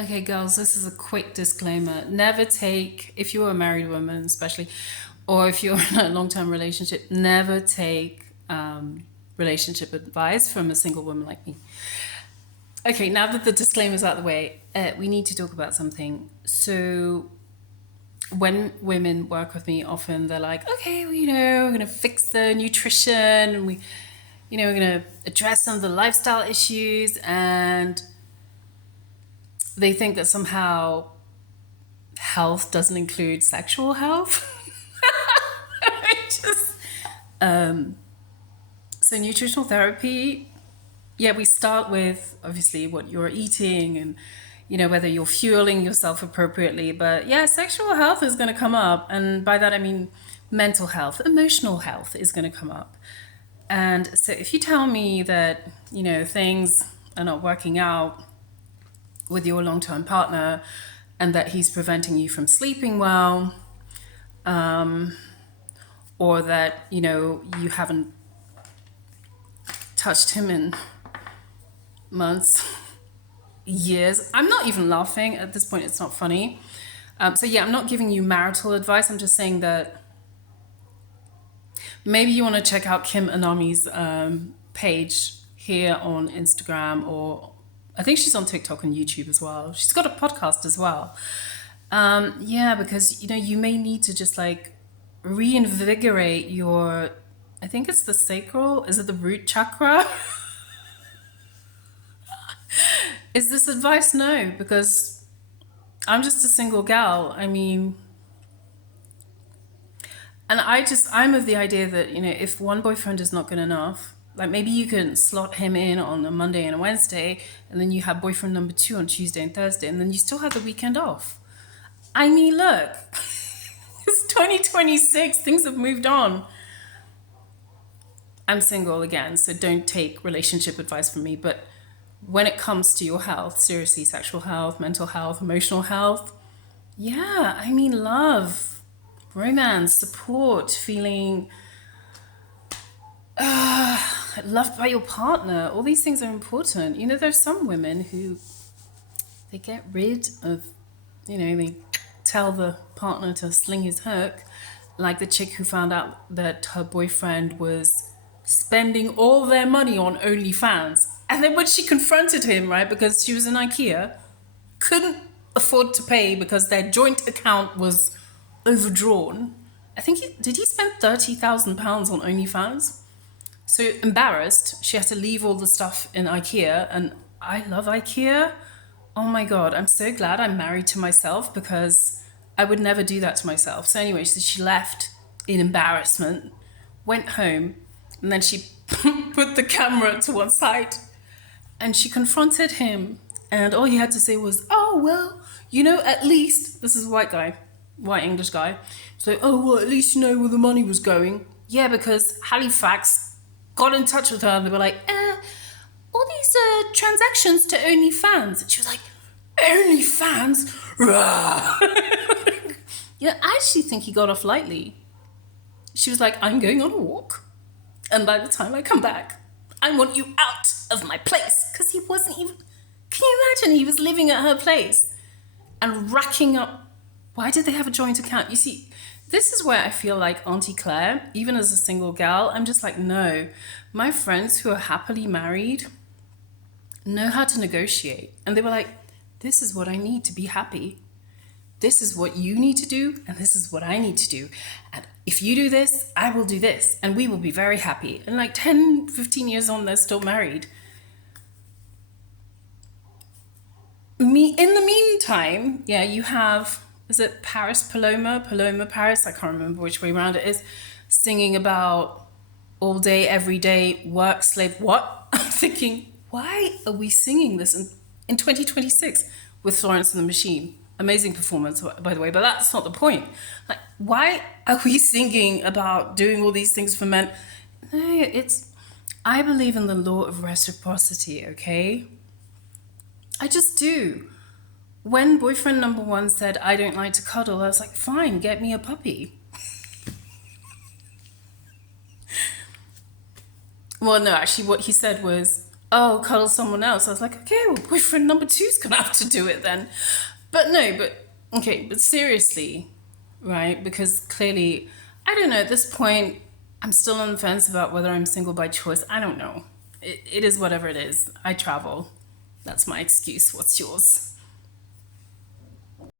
Okay, girls, this is a quick disclaimer. Never take, if you're a married woman, especially, or if you're in a long term relationship, never take relationship advice from a single woman like me. Okay, now that the disclaimer's out of the way, we need to talk about something. So, when women work with me, often they're like, okay, well, we're going to fix the nutrition and we're going to address some of the lifestyle issues. And they think that somehow health doesn't include sexual health. Just, so nutritional therapy, yeah, we start with obviously what you're eating and whether you're fueling yourself appropriately. But yeah, sexual health is going to come up, and by that I mean mental health, emotional health is going to come up. And so if you tell me that things are not working out with your long-term partner and that he's preventing you from sleeping well, or that you haven't touched him in months, years, I'm not even laughing at this point, it's not funny. So yeah, I'm not giving you marital advice, I'm just saying that maybe you want to check out Kim Anami's page here on Instagram, or I think she's on TikTok and YouTube as well. She's got a podcast as well. Yeah, because you may need to just like reinvigorate your, I think it's the sacral, is it the root chakra? Is this advice? No, because I'm just a single gal. I mean, and I'm of the idea that, if one boyfriend is not good enough, like maybe you can slot him in on a Monday and a Wednesday, and then you have boyfriend number two on Tuesday and Thursday, and then you still have the weekend off. I mean, look, it's 2026, things have moved on. I'm single again, so don't take relationship advice from me. But when it comes to your health, seriously, sexual health, mental health, emotional health, yeah, I mean, love, romance, support, feeling loved by your partner, all these things are important. There's some women who they get rid of, they tell the partner to sling his hook, like the chick who found out that her boyfriend was spending all their money on OnlyFans. And then when she confronted him, right, because she was in IKEA, couldn't afford to pay because their joint account was overdrawn. I think did he spend £30,000 on OnlyFans? So embarrassed, she had to leave all the stuff in IKEA, and I love IKEA. Oh my God, I'm so glad I'm married to myself because I would never do that to myself. So anyway, so she left in embarrassment, went home, and then she put the camera to one side and she confronted him. And all he had to say was, oh, well, at least, this is a white guy, white English guy. So, oh, well, at least you know where the money was going. Yeah, because Halifax got in touch with her and they were like, all these transactions to OnlyFans. And she was like, OnlyFans? I actually think he got off lightly. She was like, I'm going on a walk. And by the time I come back, I want you out of my place. Because he wasn't even... Can you imagine? He was living at her place and racking up... Why did they have a joint account? You see, this is where I feel like Auntie Claire, even as a single gal, I'm just like, no. My friends who are happily married know how to negotiate. And they were like, this is what I need to be happy. This is what you need to do, and this is what I need to do. And if you do this, I will do this, and we will be very happy. And like 10, 15 years on, they're still married. In the meantime, yeah, you have, is it Paris Paloma Paris? I can't remember which way around it is, singing about all day, every day, work, slave, what? I'm thinking, why are we singing this in 2026 with Florence and the Machine? Amazing performance, by the way, but that's not the point. Like, why are we singing about doing all these things for men? No, I believe in the law of reciprocity, okay? I just do. When boyfriend number one said, I don't like to cuddle, I was like, fine, get me a puppy. Well, no, actually what he said was, oh, cuddle someone else. I was like, okay, well, boyfriend number two's gonna have to do it then. But no, but okay, but seriously, right? Because clearly, I don't know, at this point, I'm still on the fence about whether I'm single by choice. I don't know. It is whatever it is. I travel. That's my excuse. What's yours?